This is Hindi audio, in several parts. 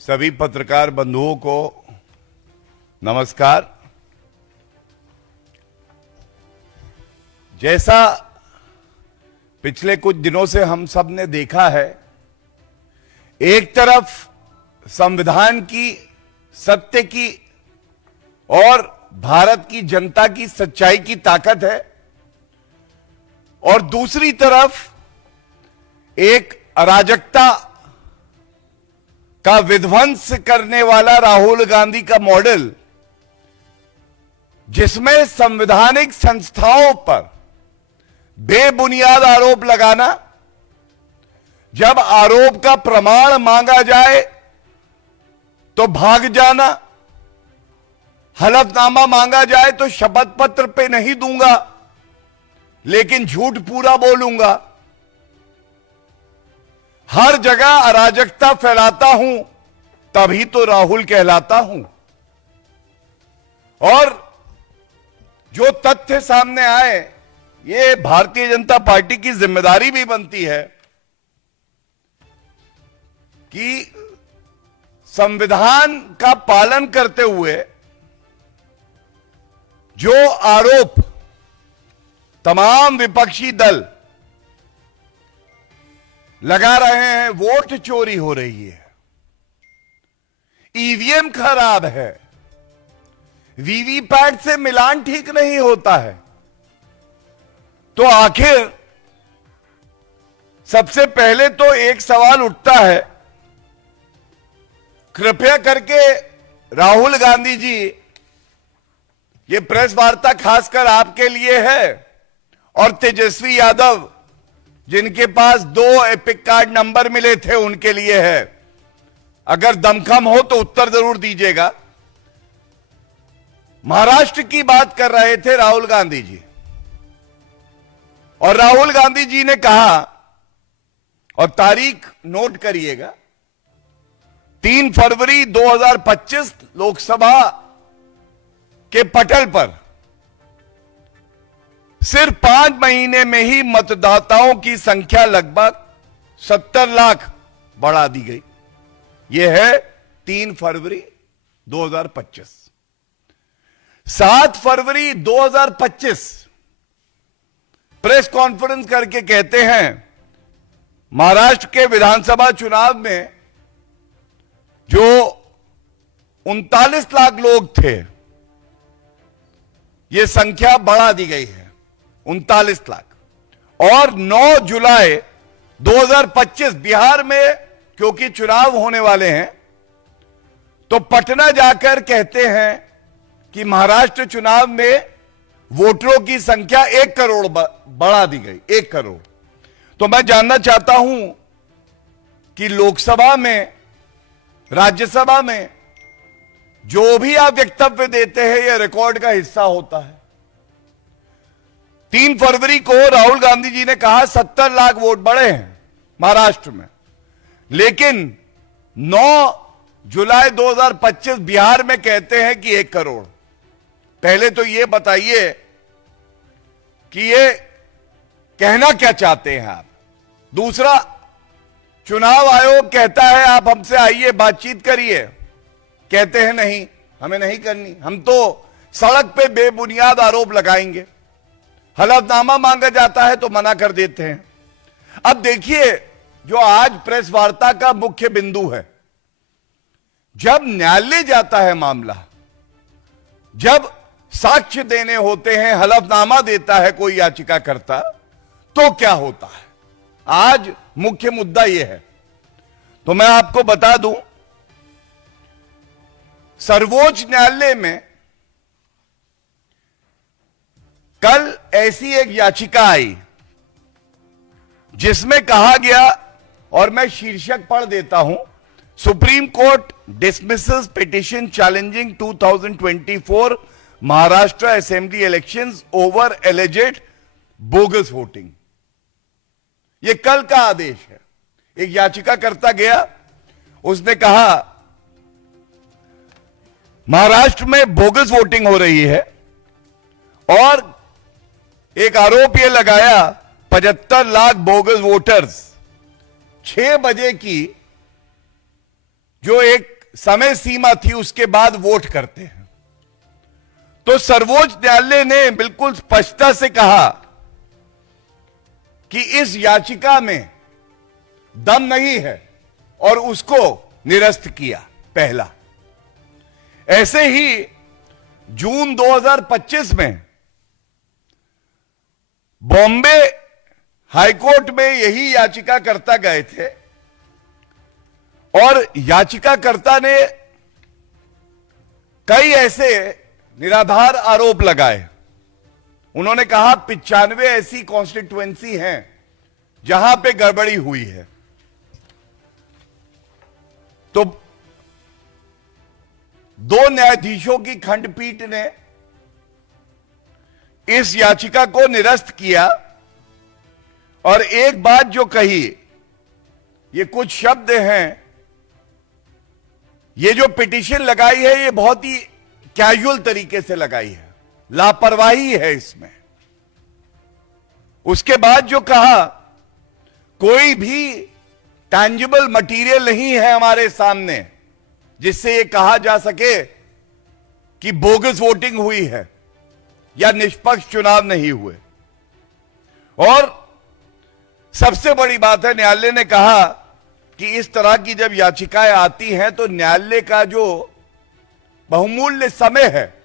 सभी पत्रकार बंधुओं को नमस्कार। जैसा पिछले कुछ दिनों से हम सब ने देखा है, एक तरफ संविधान की, सत्य की और भारत की जनता की सच्चाई की ताकत है, और दूसरी तरफ एक अराजकता का विध्वंस करने वाला राहुल गांधी का मॉडल, जिसमें संवैधानिक संस्थाओं पर बेबुनियाद आरोप लगाना, जब आरोप का प्रमाण मांगा जाए तो भाग जाना, हलफनामा मांगा जाए तो शपथ पत्र पे नहीं दूंगा लेकिन झूठ पूरा बोलूंगा, हर जगह अराजकता फैलाता हूं तभी तो राहुल कहलाता हूं। और जो तथ्य सामने आए, ये भारतीय जनता पार्टी की जिम्मेदारी भी बनती है कि संविधान का पालन करते हुए जो आरोप तमाम विपक्षी दल लगा रहे हैं, वोट चोरी हो रही है, ईवीएम खराब है, वीवीपैट से मिलान ठीक नहीं होता है, तो आखिर सबसे पहले तो एक सवाल उठता है, कृपया करके राहुल गांधी जी, ये प्रेस वार्ता खासकर आपके लिए है, और तेजस्वी यादव जिनके पास 2 एपिक कार्ड नंबर मिले थे उनके लिए है। अगर दमखम हो तो उत्तर जरूर दीजिएगा। महाराष्ट्र की बात कर रहे थे राहुल गांधी जी, और राहुल गांधी जी ने कहा, और तारीख नोट करिएगा, 3 फरवरी 2025 लोकसभा के पटल पर सिर्फ 5 महीने में ही मतदाताओं की संख्या लगभग 70 लाख बढ़ा दी गई। यह है 3 फरवरी 2025। 7 फरवरी 2025 प्रेस कॉन्फ्रेंस करके कहते हैं, महाराष्ट्र के विधानसभा चुनाव में जो 39 लाख लोग थे, यह संख्या बढ़ा दी गई है 39 लाख। और 9 जुलाई 2025 बिहार में क्योंकि चुनाव होने वाले हैं, तो पटना जाकर कहते हैं कि महाराष्ट्र चुनाव में वोटरों की संख्या 1 करोड़ बढ़ा दी गई, 1 करोड़। तो मैं जानना चाहता हूं कि लोकसभा में, राज्यसभा में जो भी आप वक्तव्य देते हैं, यह रिकॉर्ड का हिस्सा होता है। 3 फरवरी को राहुल गांधी जी ने कहा 70 लाख वोट बढ़े हैं महाराष्ट्र में, लेकिन 9 जुलाई 2025 बिहार में कहते हैं कि 1 करोड़। पहले तो यह बताइए कि ये कहना क्या चाहते हैं आप। दूसरा, चुनाव आयोग कहता है आप हमसे आइए, बातचीत करिए, कहते हैं नहीं, हमें नहीं करनी, हम तो सड़क पे बेबुनियाद आरोप लगाएंगे। हलफनामा मांगा जाता है तो मना कर देते हैं। अब देखिए, जो आज प्रेस वार्ता का मुख्य बिंदु है, जब न्यायालय जाता है मामला, जब साक्ष्य देने होते हैं, हलफनामा देता है कोई याचिकाकर्ता, तो क्या होता है, आज मुख्य मुद्दा यह है। तो मैं आपको बता दूं, सर्वोच्च न्यायालय में कल ऐसी एक याचिका आई जिसमें कहा गया, और मैं शीर्षक पढ़ देता हूं, supreme court dismisses petition challenging 2024 Maharashtra assembly elections over alleged bogus voting. यह कल का आदेश है। एक याचिकाकर्ता गया, उसने कहा महाराष्ट्र में बोगस वोटिंग हो रही है, और एक आरोप यह लगाया 75 लाख बोगस वोटर्स 6 बजे की जो एक समय सीमा थी उसके बाद वोट करते हैं। तो सर्वोच्च न्यायालय ने बिल्कुल स्पष्टता से कहा कि इस याचिका में दम नहीं है और उसको निरस्त किया। पहला, ऐसे ही जून 2025 में बॉम्बे हाईकोर्ट में यही याचिकाकर्ता गए थे और याचिकाकर्ता ने कई ऐसे निराधार आरोप लगाए। उन्होंने कहा 95 ऐसी कॉन्स्टिट्यूएंसी हैं जहां पे गड़बड़ी हुई है। तो 2 न्यायाधीशों की खंडपीठ ने इस याचिका को निरस्त किया और एक बात जो कही, ये कुछ शब्द हैं, ये जो पिटीशन लगाई है ये बहुत ही कैजुअल तरीके से लगाई है, लापरवाही है इसमें। उसके बाद जो कहा, कोई भी टैंजिबल मटेरियल नहीं है हमारे सामने जिससे ये कहा जा सके कि बोगस वोटिंग हुई है या निष्पक्ष चुनाव नहीं हुए। और सबसे बड़ी बात है, न्यायालय ने कहा कि इस तरह की जब याचिकाएं आती हैं तो न्यायालय का जो बहुमूल्य समय है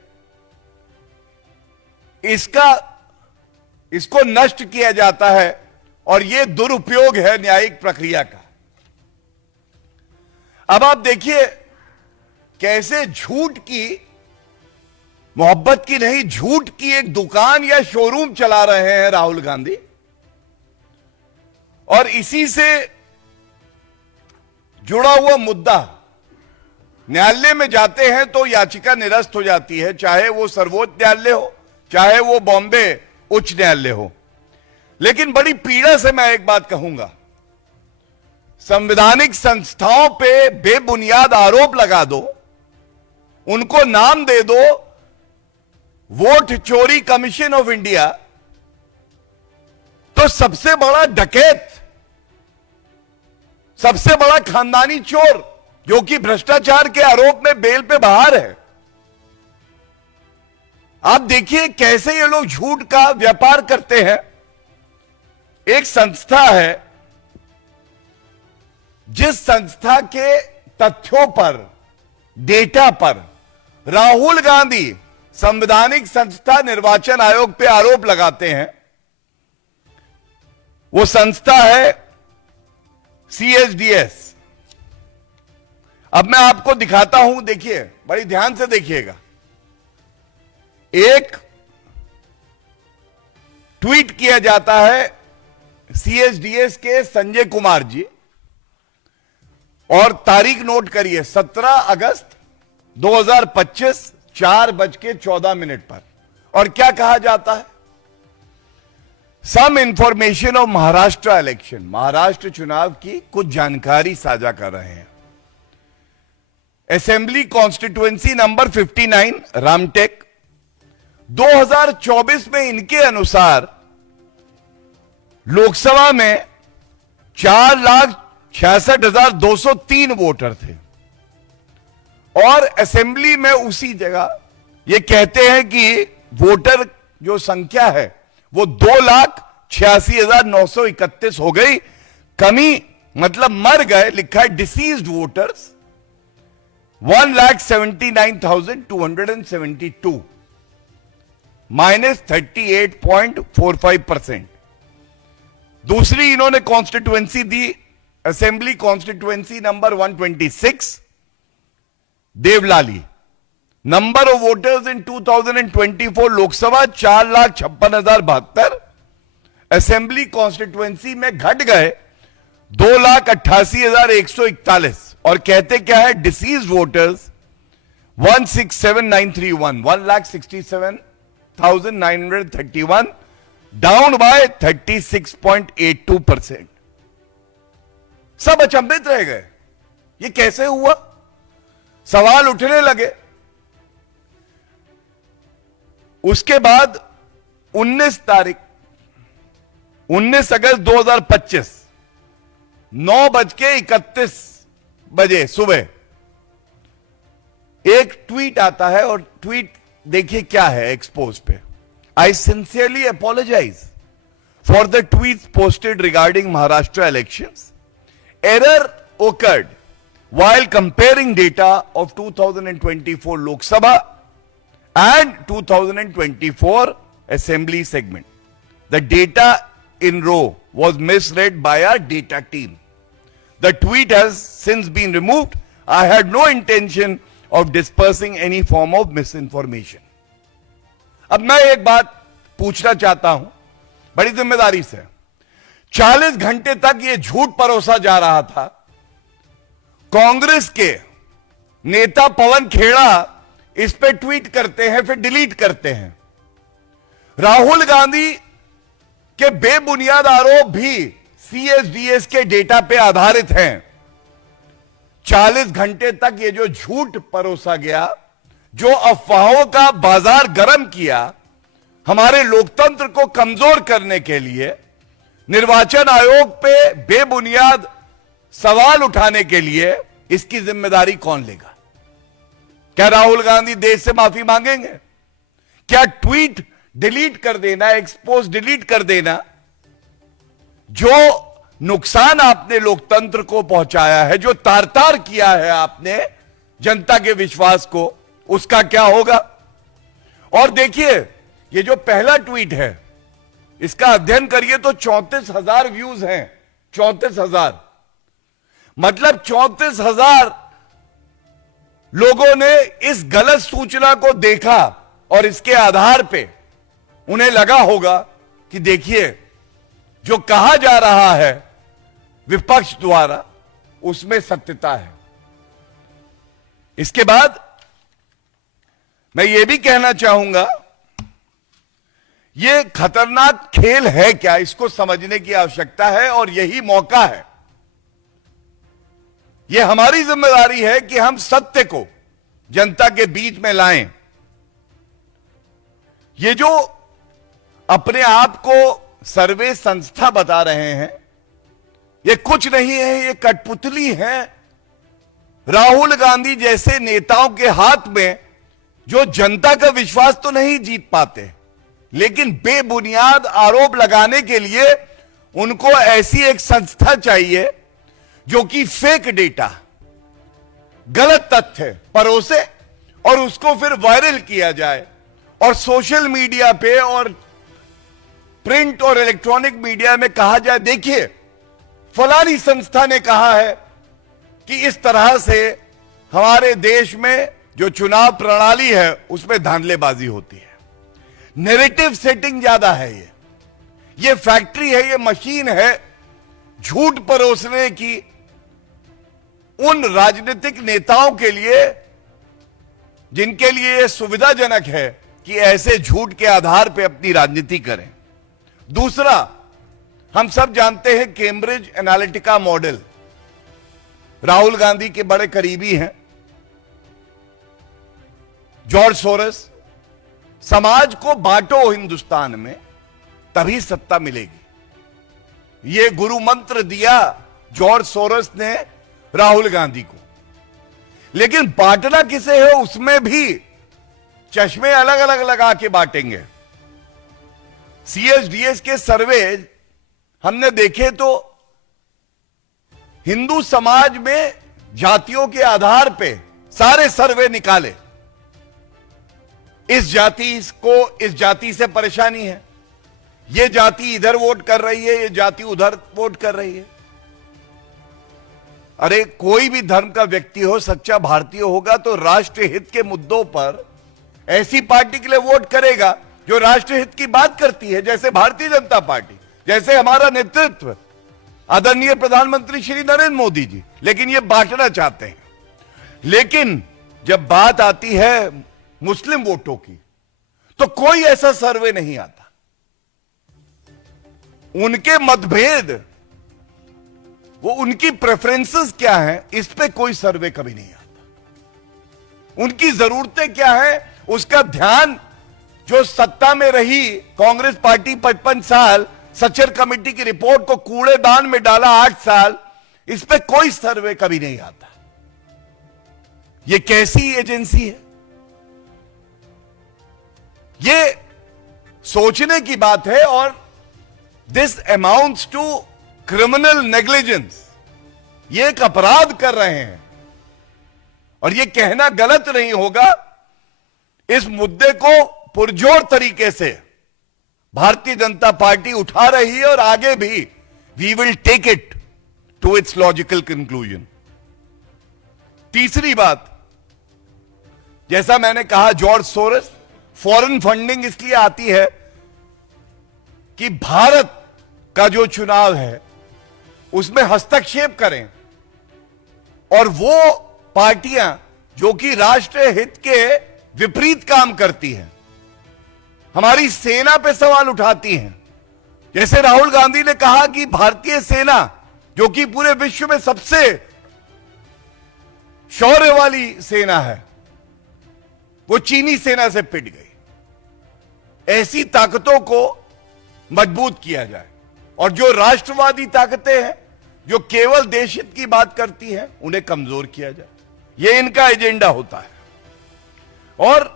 इसको नष्ट किया जाता है और यह दुरुपयोग है न्यायिक प्रक्रिया का। अब आप देखिए कैसे झूठ की, मोहब्बत की नहीं, झूठ की एक दुकान या शोरूम चला रहे हैं राहुल गांधी। और इसी से जुड़ा हुआ मुद्दा न्यायालय में जाते हैं तो याचिका निरस्त हो जाती है, चाहे वो सर्वोच्च न्यायालय हो, चाहे वो बॉम्बे उच्च न्यायालय हो। लेकिन बड़ी पीड़ा से मैं एक बात कहूंगा, संवैधानिक संस्थाओं पे बेबुनियाद आरोप लगा दो, उनको नाम दे दो वोट चोरी कमीशन ऑफ इंडिया, तो सबसे बड़ा डकैत, सबसे बड़ा खानदानी चोर जो कि भ्रष्टाचार के आरोप में बेल पे बाहर है, आप देखिए कैसे ये लोग झूठ का व्यापार करते हैं। एक संस्था है जिस संस्था के तथ्यों पर, डेटा पर राहुल गांधी संवैधानिक संस्था निर्वाचन आयोग पे आरोप लगाते हैं, वो संस्था है CSDS। अब मैं आपको दिखाता हूं, देखिए बड़ी ध्यान से देखिएगा। एक ट्वीट किया जाता है CSDS के संजय कुमार जी, और तारीख नोट करिए 17 अगस्त 2025 4:14 पर। और क्या कहा जाता है, some information of Maharashtra election, Maharashtra चुनाव की कुछ जानकारी साझा कर रहे हैं। असेंबली कॉन्स्टिट्यूएंसी नंबर 59 रामटेक, 2024 में इनके अनुसार लोकसभा में 4,66,203 वोटर थे और असेंबली में उसी जगह ये कहते हैं कि वोटर जो संख्या है वो 2,86,931 हो गई। कमी मतलब मर गए, लिखा है डिसीज्ड वोटर्स 1,79,272, -38.45%। दूसरी इन्होंने कॉन्स्टिट्यूएंसी दी, assembly constituency number 126 Devlali, number of voters in 2024 Lok Sabha 4,56,072, assembly constituency में घट गए 2,88,141 और कहते क्या है, डिसीज वोटर्स 167,931, 1,67,931, डाउन बाय 36.82%। सब अचंभित रह गए, ये कैसे हुआ, सवाल उठने लगे। उसके बाद 19 अगस्त 2025 9:31 सुबह एक ट्वीट आता है और ट्वीट देखिए क्या है एक्सपोज पे। I sincerely apologise for the tweet posted regarding Maharashtra elections. Error occurred while comparing data of 2024 Lok Sabha and 2024 Assembly segment. The data in row was misread by our data team. The tweet has since been removed. I had no intention of dispersing any form of misinformation. अब मैं एक बात पूछना चाहता हूं बड़ी जिम्मेदारी से। 40 घंटे तक यह झूठ परोसा जा रहा था। कांग्रेस के नेता पवन खेड़ा इस पे ट्वीट करते हैं, फिर डिलीट करते हैं। राहुल गांधी के बेबुनियाद आरोप भी सीएसडीएस के डेटा पे आधारित हैं। 40 घंटे तक ये जो झूठ परोसा गया, जो अफवाहों का बाजार गर्म किया, हमारे लोकतंत्र को कमजोर करने के लिए, निर्वाचन आयोग पे बेबुनियाद सवाल उठाने के लिए, इसकी जिम्मेदारी कौन लेगा? क्या राहुल गांधी देश से माफी मांगेंगे? क्या ट्वीट डिलीट कर देना, एक्सपोज डिलीट कर देना, जो नुकसान आपने लोकतंत्र को पहुंचाया है, जो तार तार किया है आपने जनता के विश्वास को, उसका क्या होगा? और देखिए ये जो पहला ट्वीट है इसका अध्ययन करिए तो 34,000 व्यूज हैं। 34,000 मतलब 34,000 लोगों ने इस गलत सूचना को देखा और इसके आधार पे उन्हें लगा होगा कि देखिए जो कहा जा रहा है विपक्ष द्वारा उसमें सत्यता है। इसके बाद मैं यह भी कहना चाहूंगा, यह खतरनाक खेल है क्या, इसको समझने की आवश्यकता है और यही मौका है। यह हमारी जिम्मेदारी है कि हम सत्य को जनता के बीच में लाएं। ये जो अपने आप को सर्वे संस्था बता रहे हैं, ये कुछ नहीं है, ये कठपुतली है राहुल गांधी जैसे नेताओं के हाथ में, जो जनता का विश्वास तो नहीं जीत पाते, लेकिन बेबुनियाद आरोप लगाने के लिए उनको ऐसी एक संस्था चाहिए जो कि फेक डेटा, गलत तथ्य परोसे और उसको फिर वायरल किया जाए और सोशल मीडिया पे और प्रिंट और इलेक्ट्रॉनिक मीडिया में कहा जाए, देखिए फलानी संस्था ने कहा है कि इस तरह से हमारे देश में जो चुनाव प्रणाली है उसमें धांधलेबाजी होती है। नैरेटिव सेटिंग ज्यादा है। ये फैक्ट्री है, ये मशीन है झूठ परोसने की उन राजनीतिक नेताओं के लिए जिनके लिए यह सुविधाजनक है कि ऐसे झूठ के आधार पर अपनी राजनीति करें। दूसरा, हम सब जानते हैं Cambridge Analytica model Rahul Gandhi के बड़े करीबी हैं जॉर्ज सोरस। समाज को बांटो हिंदुस्तान में तभी सत्ता मिलेगी, यह गुरु मंत्र दिया जॉर्ज सोरस ने राहुल गांधी को। लेकिन बांटना किसे है उसमें भी चश्मे अलग अलग लगा के बांटेंगे। सीएसडीएस के सर्वे हमने देखे तो हिंदू समाज में जातियों के आधार पे सारे सर्वे निकाले। इस जाति को इस जाति से परेशानी है, यह जाति इधर वोट कर रही है, यह जाति उधर वोट कर रही है। अरे कोई भी धर्म का व्यक्ति हो, सच्चा भारतीय होगा तो राष्ट्र हित के मुद्दों पर ऐसी पार्टी के लिए वोट करेगा जो राष्ट्र हित की बात करती है, जैसे भारतीय जनता पार्टी, जैसे हमारा नेतृत्व आदरणीय प्रधानमंत्री श्री नरेंद्र मोदी जी। लेकिन ये बांटना चाहते हैं। लेकिन जब बात आती है मुस्लिम वोटों की तो कोई ऐसा सर्वे नहीं आता। उनके मतभेद, वो उनकी प्रेफरेंसेस क्या हैं, इस पे कोई सर्वे कभी नहीं आता। उनकी जरूरतें क्या है, उसका ध्यान जो सत्ता में रही कांग्रेस पार्टी 55 साल, सचर कमेटी की रिपोर्ट को कूड़ेदान में डाला 8 साल, इस पे कोई सर्वे कभी नहीं आता। ये कैसी एजेंसी है? ये सोचने की बात है। और this amounts to criminal negligence. ये एक अपराध कर रहे हैं और ये कहना गलत नहीं होगा। इस मुद्दे को पुरजोर तरीके से भारतीय जनता पार्टी उठा रही है और आगे भी we will take it to its logical conclusion. तीसरी बात, जैसा मैंने कहा, जॉर्ज सोरस, फॉरेन फंडिंग इसलिए आती है कि भारत का जो चुनाव है उसमें हस्तक्षेप करें और वो पार्टियां जो कि राष्ट्र हित के विपरीत काम करती हैं, हमारी सेना पे सवाल उठाती हैं। जैसे राहुल गांधी ने कहा कि भारतीय सेना, जो कि पूरे विश्व में सबसे शौर्य वाली सेना है, वो चीनी सेना से पिट गई। ऐसी ताकतों को मजबूत किया जाए और जो राष्ट्रवादी ताकतें हैं, जो केवल देश हित की बात करती हैं, उन्हें कमजोर किया जाए। यह इनका एजेंडा होता है। और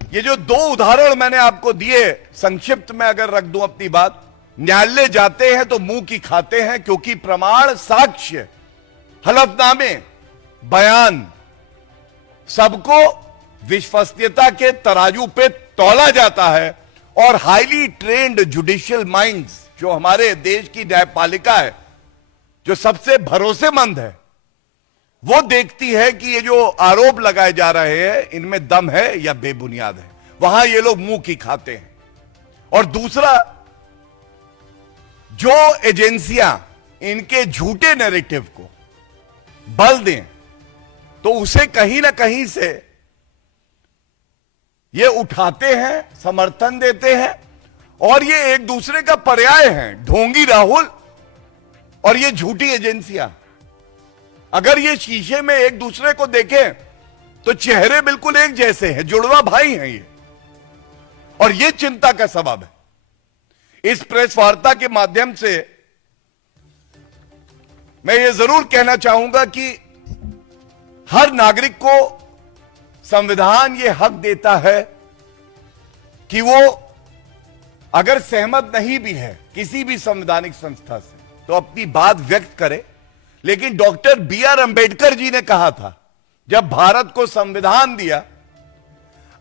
ये जो दो उदाहरण मैंने आपको दिए, संक्षिप्त में अगर रख दूं अपनी बात, न्यायालय जाते हैं तो मुंह की खाते हैं, क्योंकि प्रमाण, साक्ष्य, हलफनामे, बयान, सबको विश्वसनीयता के तराजू पे तौला जाता है। और हाईली ट्रेन्ड जुडिशियल माइंड्स, जो हमारे देश की न्यायपालिका है, जो सबसे भरोसेमंद है, वो देखती है कि ये जो आरोप लगाए जा रहे हैं इनमें दम है या बेबुनियाद है। वहां ये लोग मुंह की खाते हैं। और दूसरा, जो एजेंसियां इनके झूठे नैरेटिव को बल दें तो उसे कहीं ना कहीं से ये उठाते हैं, समर्थन देते हैं। और ये एक दूसरे का पर्याय हैं, ढोंगी राहुल और ये झूठी एजेंसियां। अगर ये शीशे में एक दूसरे को देखें तो चेहरे बिल्कुल एक जैसे हैं, जुड़वा भाई हैं ये। और ये चिंता का सबब है। इस प्रेस वार्ता के माध्यम से मैं ये जरूर कहना चाहूंगा कि हर नागरिक को संविधान ये हक देता है कि वो अगर सहमत नहीं भी है किसी भी संवैधानिक संस्था से तो अपनी बात व्यक्त करे। लेकिन डॉक्टर बी.आर. अंबेडकर जी ने कहा था, जब भारत को संविधान दिया,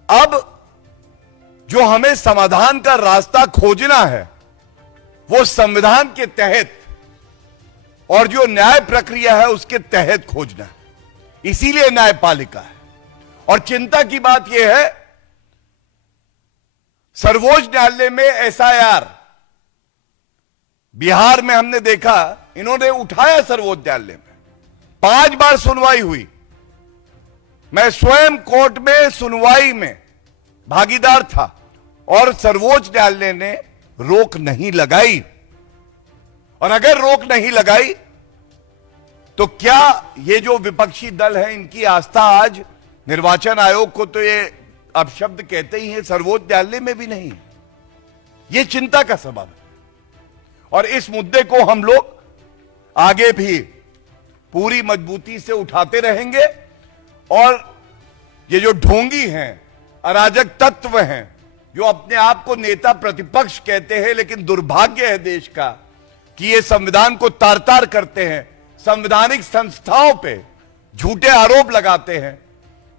अब जो हमें समाधान का रास्ता खोजना है वो संविधान के तहत और जो न्याय प्रक्रिया है उसके तहत खोजना है। इसीलिए न्यायपालिका है। और चिंता की बात यह है, सर्वोच्च न्यायालय में एसआईआर, बिहार में हमने देखा, इन्होंने उठाया सर्वोच्च न्यायालय में, 5 बार सुनवाई हुई। मैं स्वयं कोर्ट में सुनवाई में भागीदार था और सर्वोच्च न्यायालय ने रोक नहीं लगाई। और अगर रोक नहीं लगाई तो क्या ये जो विपक्षी दल है इनकी आस्था आज निर्वाचन आयोग को तो ये अपशब्द कहते ही हैं, सर्वोच्च न्यायालय में भी नहीं। ये चिंता का सबब है। और इस मुद्दे को हम लोग आगे भी पूरी मजबूती से उठाते रहेंगे। और ये जो ढोंगी हैं, अराजक तत्व हैं, जो अपने आप को नेता प्रतिपक्ष कहते हैं, लेकिन दुर्भाग्य है देश का कि ये संविधान को तार तार करते हैं, संवैधानिक संस्थाओं पे झूठे आरोप लगाते हैं,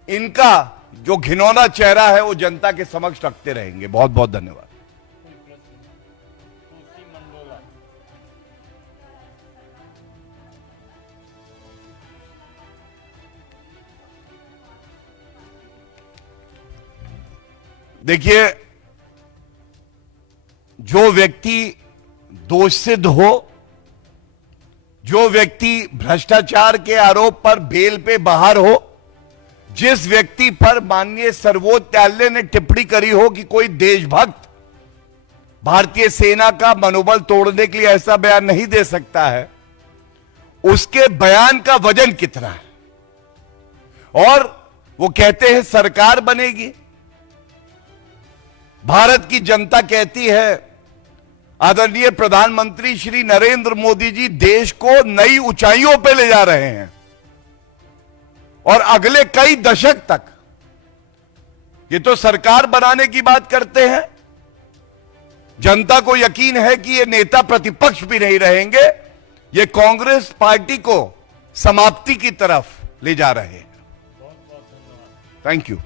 इनका जो घिनौना चेहरा है वो जनता के समक्ष रखते रहेंगे। बहुत बहुत धन्यवाद। देखिए, जो व्यक्ति दोष सिद्ध हो, जो व्यक्ति भ्रष्टाचार के आरोप पर बेल पे बाहर हो, जिस व्यक्ति पर माननीय सर्वोच्च न्यायालय ने टिप्पणी करी हो कि कोई देशभक्त भारतीय सेना का मनोबल तोड़ने के लिए ऐसा बयान नहीं दे सकता है, उसके बयान का वजन कितना है। और वो कहते हैं सरकार बनेगी। भारत की जनता कहती है, आदरणीय प्रधानमंत्री श्री नरेंद्र मोदी जी देश को नई ऊंचाइयों पे ले जा रहे हैं। और अगले कई दशक तक ये तो सरकार बनाने की बात करते हैं। जनता को यकीन है कि ये नेता प्रतिपक्ष भी नहीं रहेंगे, ये कांग्रेस पार्टी को समाप्ति की तरफ ले जा रहे हैं। Thank you.